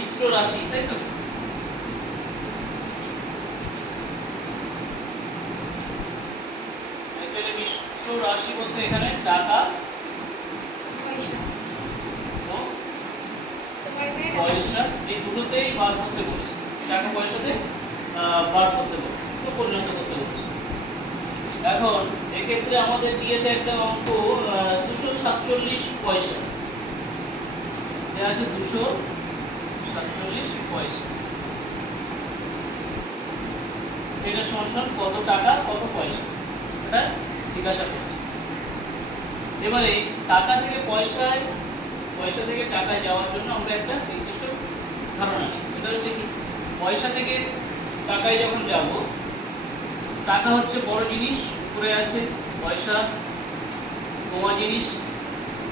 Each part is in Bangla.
মিশ্র রাশি, তাই তো? অ্যাকচুয়ালি মিশ্র রাশি বলতে এখানে টাকা ও পয়সা এই দুটোতেই বার করতে বলেছে, টাকা পয়সাতে বার করতে বলেছে, পরিণত করতে বলেছে। এখন এক্ষেত্রে আমাদের দিয়েছে একটা অঙ্ক 247 পয়সা, আছে 247 পয়সা। এটা সমান কত টাকা কত পয়সা, এটা জিজ্ঞাসা করছে। এবারে টাকা থেকে পয়সায়, পয়সা থেকে টাকায় যাওয়ার জন্য আমরা একটা নির্দিষ্ট ধারণা নিই। এটা হচ্ছে কি, পয়সা থেকে টাকায় যখন যাব, টাকা হচ্ছে বড় জিনিস উপরে আছে, পয়সা কমা জিনিস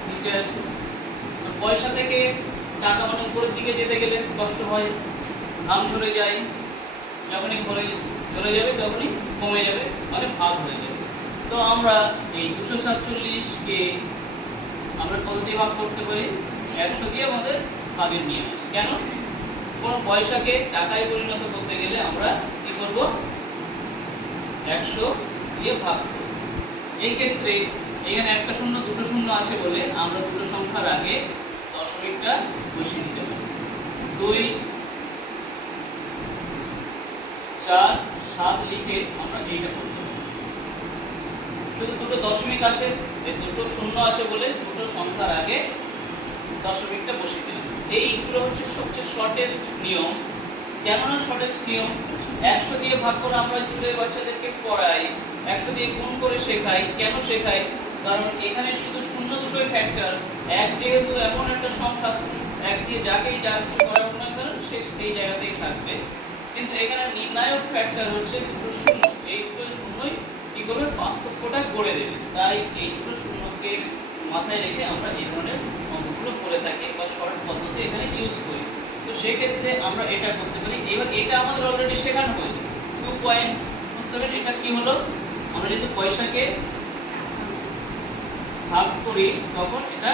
নিচে আছে। পয়সা থেকে টাকা মানে উপরের দিকে যেতে গেলে কষ্ট হয়, ঘাম ঝরে যায়, যখনই ঝরে যাবে তখনই কমে যাবে, মানে ভাগ হয়ে যাবে। তো আমরা এই 247 কে আমরা কত দিয়ে ভাগ করতে পারি? 100 দিয়ে আমাদের ভাগের নিয়ম আছে। কেন? কোনো পয়সাকে টাকায় পরিণত করতে গেলে আমরা কি করব? 100 দিয়ে ভাগ করব। এই ক্ষেত্রে এখানে একটা শূন্য দুটো শূন্য আছে বলে আমরা দুটো সংখ্যার আগে দশমিকটা বসিয়ে দিতে পারি। 2 4 7 লিখে আমরা এইটা করতে পারি। শুধু দুটো দশমিক আছে, এই দুটো শূন্য আছে বলে দুটো সংখ্যার আগে দশমিকটা বসিয়ে দিলাম। এইগুলো হচ্ছে সবচেয়ে শর্টেস্ট নিয়ম। কেননা শর্টেস্ট নিয়ম, 100 দিয়ে ভাগ করে আমরা স্কুলের বাচ্চাদেরকে পড়াই, 100 দিয়ে গুণ করে শেখাই। কেন শেখাই? কারণ এখানে শুধু শূন্য দুটোই ফ্যাক্টর, এক যেহেতু এমন একটা সংখ্যা, এক দিয়ে যাকেই যা কিছু করাবো না কারণ সে সেই জায়গাতেই থাকবে। কিন্তু এখানে নির্ণায়ক ফ্যাক্টর হচ্ছে দুটো শূন্য, এই দুটো শূন্যই কি করবে? পার্থক্যটা করে দেবে। তাই এই দুটো শূন্যকে মাথায় রেখে আমরা এই ধরনের অঙ্কগুলো করে থাকি বা শর্ট পদ্ধতি এখানে ইউজ করি। তো সেক্ষেত্রে আমরা এটা করতে পারি। এবার এটা আমাদের অলরেডি শেখানো হয়েছে 2.7। এটা কি হলো? আমরা যদি পয়সাকে ভাগ করি তখন এটা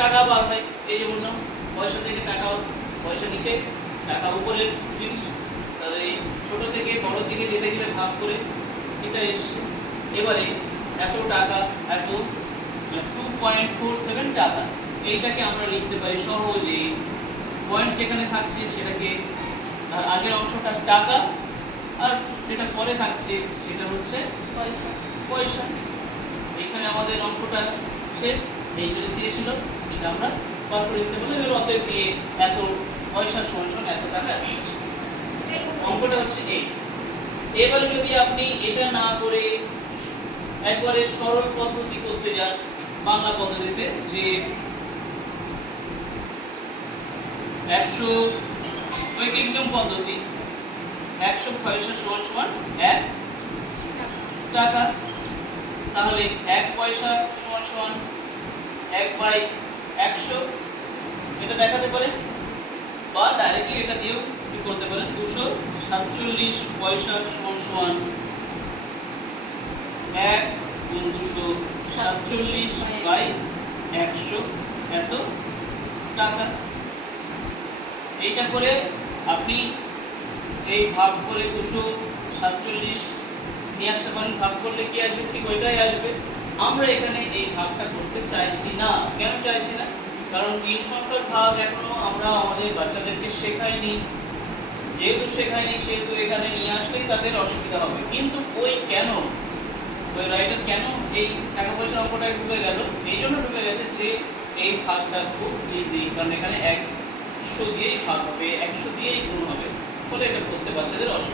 টাকা বার হয়। এই যে বললাম, পয়সা থেকে টাকা, পয়সা নিচে, টাকা উপরের জিনিস, তাহলে এই ছোট থেকে বড় দিকে যেতে গেলে ভাগ করে এটা এসছে। এবারে এত টাকা, এত 2.47 টাকা, এইটাকে আমরা লিখতে পারি সহজে। পয়েন্ট যেখানে থাকছে সেটাকে, আগের অংশটা টাকা, আর যেটা পরে থাকছে সেটা হচ্ছে পয়সা। পয়সা। এখানে আমাদের অঙ্কটা শেষ। এইগুলো চেয়েছিল, এটা আমরা বার করে দিতে পারলাম। এবার অতএব দিয়ে এত পয়সা সমান এত টাকা আসছে। অঙ্কটা হচ্ছে এই। এবারে যদি আপনি এটা না করে একবারে সরল পদ্ধতি করতে যান, বাংলা পদ্ধতিতে, যে 100 ঐকিক নিয়ম পদ্ধতি, 100 পয়সা সমান 1 টাকা, তাহলে 1 পয়সা সমান 1/100 এটা দেখাতে পারেন, বা ডাইরেক্টলি এটা দিয়েও কি করতে পারেন? 247 পয়সা সমান 1 গুণ 247/100 এত টাকা। এইটা করে আপনি এই ভাগ করে 247 নিয়ে আসতে পারেন। ভাগ করলে কি আসবে? ঠিক ওইটাই আসবে। আমরা এখানে এই ভাগটা করতে চাইছি না। কেন চাইছি না? কারণ 3 সংখ্যার ভাগ এখনো আমরা আমাদের বাচ্চাদেরকে শেখাইনি। যেহেতু শেখাইনি সেহেতু এখানে নিয়ে আসলেই তাদের অসুবিধা হবে। কিন্তু ওই রাইটার কেন এই টাকা পয়সার অঙ্কটা ঢুকে গেল? এই জন্য ঢুকে গেছে যে এই ভাগটা খুব ইজি, কারণ এখানে 100 দিয়েই ভাগ হবে, 100 দিয়েই গুণ হবে, ফলে এটা করতে বাচ্চাদের অসুবিধা